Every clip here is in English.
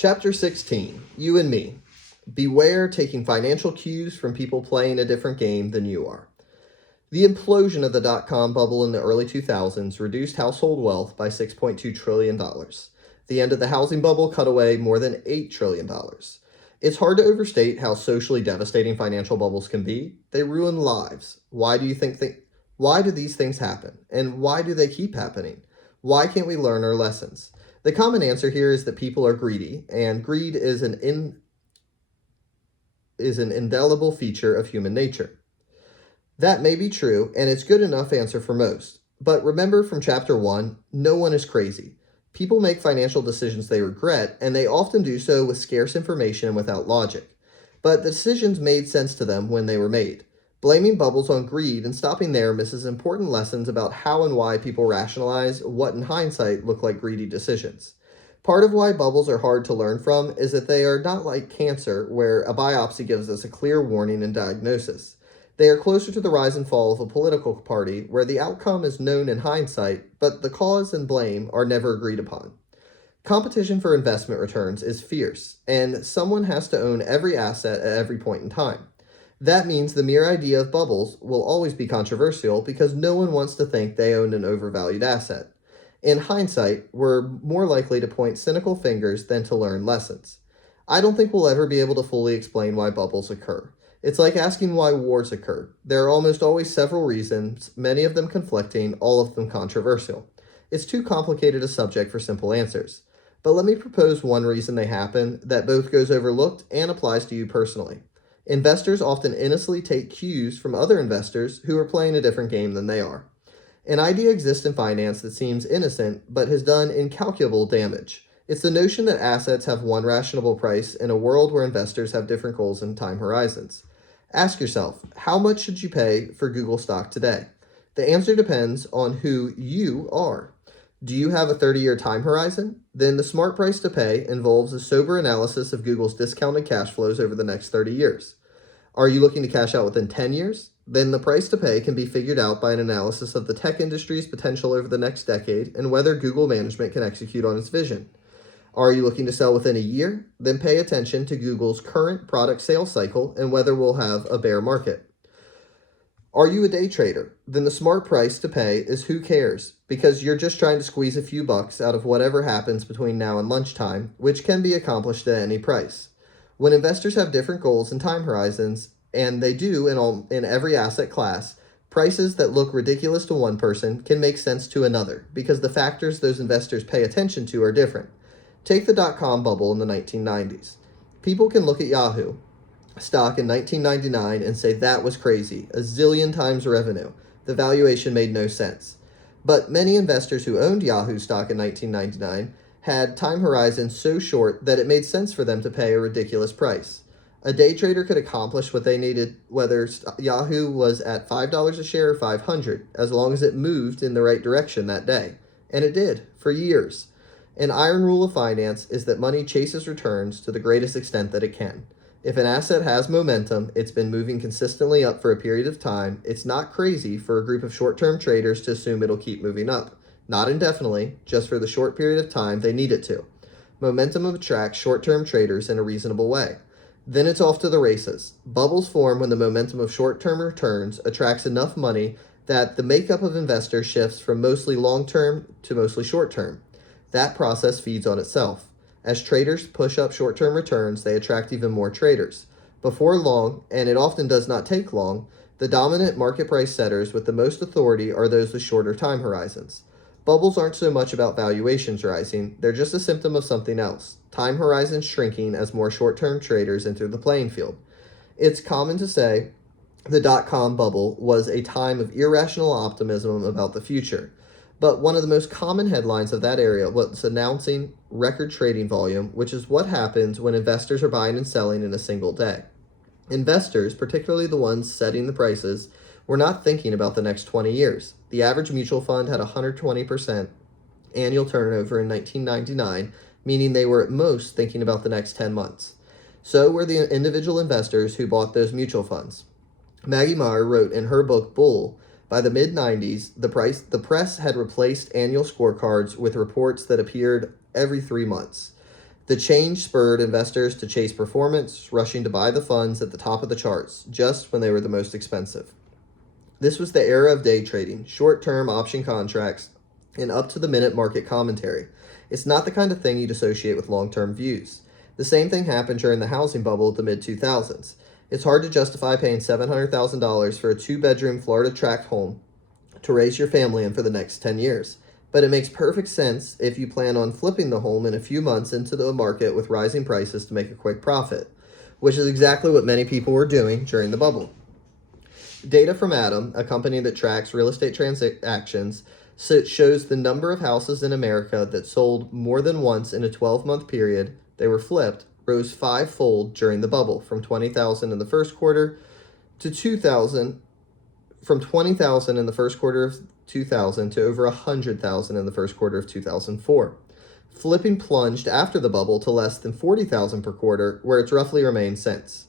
Chapter 16, You and Me. Beware taking financial cues from people playing a different game than you are. The implosion of the dot-com bubble in the early 2000s reduced household wealth by $6.2 trillion. The end of the housing bubble cut away more than $8 trillion. It's hard to overstate how socially devastating financial bubbles can be. They ruin lives. Why do these things happen? And why do they keep happening? Why can't we learn our lessons? The common answer here is that people are greedy, and greed is an indelible feature of human nature. That may be true, and it's good enough answer for most. But remember from chapter 1, no one is crazy. People make financial decisions they regret, and they often do so with scarce information and without logic. But the decisions made sense to them when they were made. Blaming bubbles on greed and stopping there misses important lessons about how and why people rationalize what in hindsight look like greedy decisions. Part of why bubbles are hard to learn from is that they are not like cancer, where a biopsy gives us a clear warning and diagnosis. They are closer to the rise and fall of a political party, where the outcome is known in hindsight, but the cause and blame are never agreed upon. Competition for investment returns is fierce, and someone has to own every asset at every point in time. That means the mere idea of bubbles will always be controversial because no one wants to think they own an overvalued asset. In hindsight, we're more likely to point cynical fingers than to learn lessons. I don't think we'll ever be able to fully explain why bubbles occur. It's like asking why wars occur. There are almost always several reasons, many of them conflicting, all of them controversial. It's too complicated a subject for simple answers. But let me propose one reason they happen that both goes overlooked and applies to you personally. Investors often innocently take cues from other investors who are playing a different game than they are. An idea exists in finance that seems innocent but has done incalculable damage. It's the notion that assets have one rational price in a world where investors have different goals and time horizons. Ask yourself, how much should you pay for Google stock today? The answer depends on who you are. Do you have a 30-year time horizon? Then the smart price to pay involves a sober analysis of Google's discounted cash flows over the next 30 years. Are you looking to cash out within 10 years? Then the price to pay can be figured out by an analysis of the tech industry's potential over the next decade and whether Google management can execute on its vision. Are you looking to sell within a year? Then pay attention to Google's current product sales cycle and whether we'll have a bear market. Are you a day trader? Then the smart price to pay is who cares, because you're just trying to squeeze a few bucks out of whatever happens between now and lunchtime, which can be accomplished at any price. When investors have different goals and time horizons, and they do in every asset class, prices that look ridiculous to one person can make sense to another, because the factors those investors pay attention to are different. Take the dot-com bubble in the 1990s. People can look at Yahoo stock in 1999 and say that was crazy, a zillion times revenue. The valuation made no sense. But many investors who owned Yahoo stock in 1999 had time horizons so short that it made sense for them to pay a ridiculous price. A day trader could accomplish what they needed whether Yahoo was at $5 a share or $500, as long as it moved in the right direction that day. And it did, for years. An iron rule of finance is that money chases returns to the greatest extent that it can. If an asset has momentum, it's been moving consistently up for a period of time, it's not crazy for a group of short-term traders to assume it'll keep moving up. Not indefinitely, just for the short period of time they need it to. Momentum attracts short-term traders in a reasonable way. Then it's off to the races. Bubbles form when the momentum of short-term returns attracts enough money that the makeup of investors shifts from mostly long-term to mostly short-term. That process feeds on itself. As traders push up short-term returns, they attract even more traders. Before long, and it often does not take long, the dominant market price setters with the most authority are those with shorter time horizons. Bubbles aren't so much about valuations rising, they're just a symptom of something else. Time horizons shrinking as more short-term traders enter the playing field. It's common to say the dot-com bubble was a time of irrational optimism about the future. But one of the most common headlines of that area was announcing record trading volume, which is what happens when investors are buying and selling in a single day. Investors, particularly the ones setting the prices, were not thinking about the next 20 years. The average mutual fund had 120% annual turnover in 1999, meaning they were at most thinking about the next 10 months. So were the individual investors who bought those mutual funds. Maggie Meyer wrote in her book Bull, by the mid-90s, the press had replaced annual scorecards with reports that appeared every 3 months. The change spurred investors to chase performance, rushing to buy the funds at the top of the charts, just when they were the most expensive. This was the era of day trading, short-term option contracts, and up-to-the-minute market commentary. It's not the kind of thing you'd associate with long-term views. The same thing happened during the housing bubble of the mid-2000s. It's hard to justify paying $700,000 for a two-bedroom Florida tract home to raise your family in for the next 10 years. But it makes perfect sense if you plan on flipping the home in a few months into the market with rising prices to make a quick profit, which is exactly what many people were doing during the bubble. Data from Atom, a company that tracks real estate transactions, shows the number of houses in America that sold more than once in a 12-month period they were flipped rose five-fold during the bubble, from 20,000 in the first quarter to 2,000, from 20,000 in the first quarter of 2000 to over 100,000 in the first quarter of 2004. Flipping plunged after the bubble to less than 40,000 per quarter, where it's roughly remained since.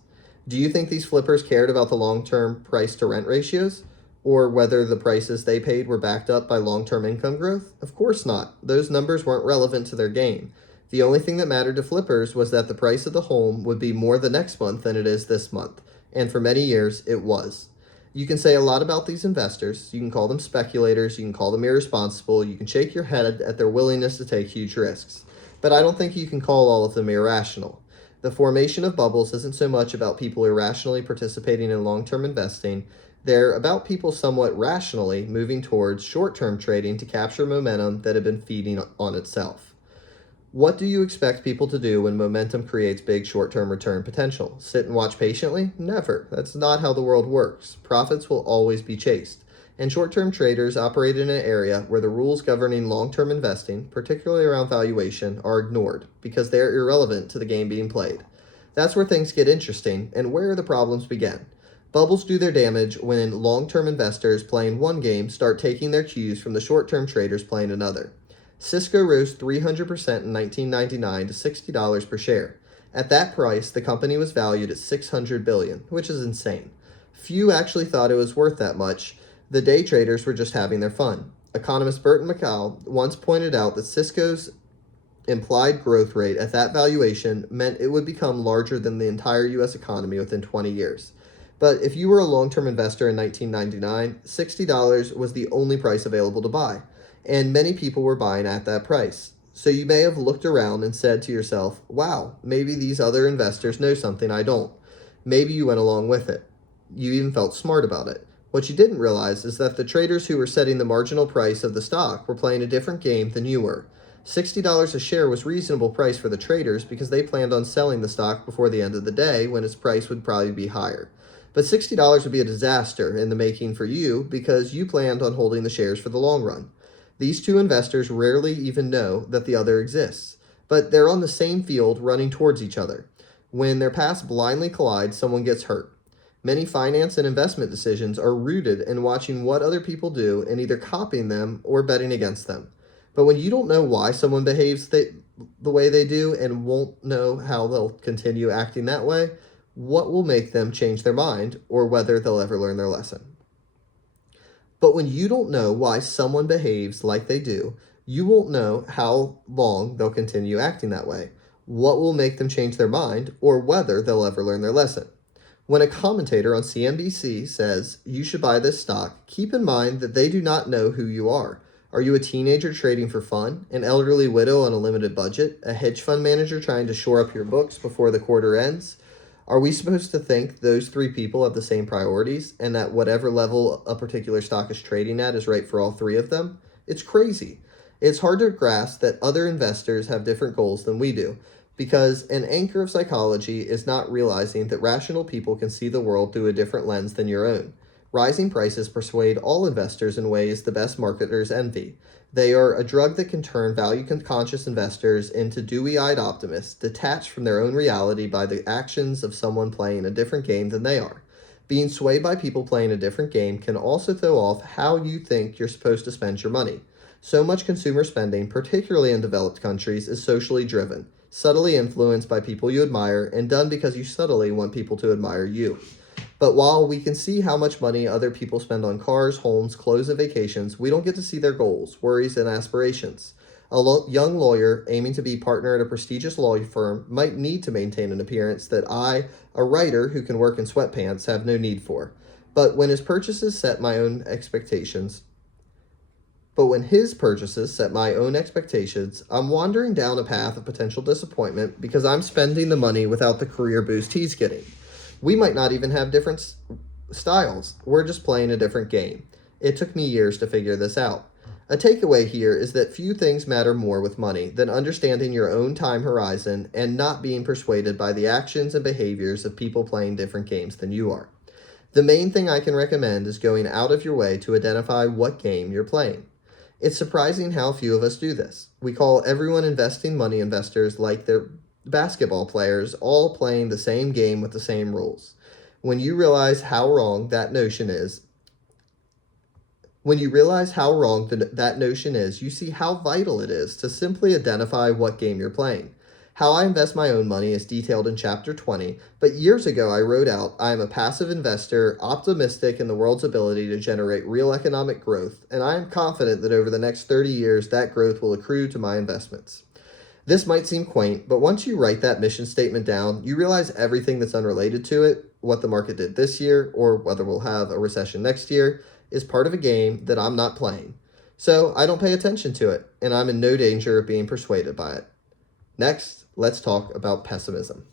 Do you think these flippers cared about the long-term price-to-rent ratios, or whether the prices they paid were backed up by long-term income growth? Of course not. Those numbers weren't relevant to their game. The only thing that mattered to flippers was that the price of the home would be more the next month than it is this month, and for many years it was. You can say a lot about these investors. You can call them speculators, you can call them irresponsible, you can shake your head at their willingness to take huge risks. But I don't think you can call all of them irrational. The formation of bubbles isn't so much about people irrationally participating in long-term investing. They're about people somewhat rationally moving towards short-term trading to capture momentum that had been feeding on itself. What do you expect people to do when momentum creates big short-term return potential? Sit and watch patiently? Never. That's not how the world works. Profits will always be chased. And short-term traders operate in an area where the rules governing long-term investing, particularly around valuation, are ignored because they are irrelevant to the game being played. That's where things get interesting and where the problems begin. Bubbles do their damage when long-term investors playing one game start taking their cues from the short-term traders playing another. Cisco rose 300% in 1999 to $60 per share. At that price, the company was valued at $600 billion, which is insane. Few actually thought it was worth that much. The day traders were just having their fun. Economist Burton McCall once pointed out that Cisco's implied growth rate at that valuation meant it would become larger than the entire U.S. economy within 20 years. But if you were a long-term investor in 1999, $60 was the only price available to buy. And many people were buying at that price. So you may have looked around and said to yourself, wow, maybe these other investors know something I don't. Maybe you went along with it. You even felt smart about it. What you didn't realize is that the traders who were setting the marginal price of the stock were playing a different game than you were. $60 a share was a reasonable price for the traders because they planned on selling the stock before the end of the day when its price would probably be higher. But $60 would be a disaster in the making for you because you planned on holding the shares for the long run. These two investors rarely even know that the other exists, but they're on the same field running towards each other. When their paths blindly collide, someone gets hurt. Many finance and investment decisions are rooted in watching what other people do and either copying them or betting against them. But when you don't know why someone behaves the way they do and won't know how they'll continue acting that way, what will make them change their mind or whether they'll ever learn their lesson? But when you don't know why someone behaves like they do, you won't know how long they'll continue acting that way, what will make them change their mind, or whether they'll ever learn their lesson. When a commentator on CNBC says, you should buy this stock, keep in mind that they do not know who you are. Are you a teenager trading for fun, an elderly widow on a limited budget, a hedge fund manager trying to shore up your books before the quarter ends? Are we supposed to think those three people have the same priorities and that whatever level a particular stock is trading at is right for all three of them? It's crazy. It's hard to grasp that other investors have different goals than we do, because an anchor of psychology is not realizing that rational people can see the world through a different lens than your own. Rising prices persuade all investors in ways the best marketers envy. They are a drug that can turn value-conscious investors into dewy-eyed optimists, detached from their own reality by the actions of someone playing a different game than they are. Being swayed by people playing a different game can also throw off how you think you're supposed to spend your money. So much consumer spending, particularly in developed countries, is socially driven, subtly influenced by people you admire, and done because you subtly want people to admire you. But while we can see how much money other people spend on cars, homes, clothes, and vacations, we don't get to see their goals, worries, and aspirations. Young lawyer aiming to be partner at a prestigious law firm might need to maintain an appearance that I, a writer who can work in sweatpants, have no need for. But when his purchases set my own expectations, I'm wandering down a path of potential disappointment because I'm spending the money without the career boost he's getting. We might not even have different styles. We're just playing a different game. It took me years to figure this out. A takeaway here is that few things matter more with money than understanding your own time horizon and not being persuaded by the actions and behaviors of people playing different games than you are. The main thing I can recommend is going out of your way to identify what game you're playing. It's surprising how few of us do this. We call everyone investing money investors like they're basketball players, all playing the same game with the same rules. When you realize how wrong that notion is, you see how vital it is to simply identify what game you're playing. How I invest my own money is detailed in Chapter 20, but years ago I wrote out, I am a passive investor, optimistic in the world's ability to generate real economic growth, and I am confident that over the next 30 years that growth will accrue to my investments. This might seem quaint, but once you write that mission statement down, you realize everything that's unrelated to it, what the market did this year, or whether we'll have a recession next year, is part of a game that I'm not playing. So I don't pay attention to it, and I'm in no danger of being persuaded by it. Next, let's talk about pessimism.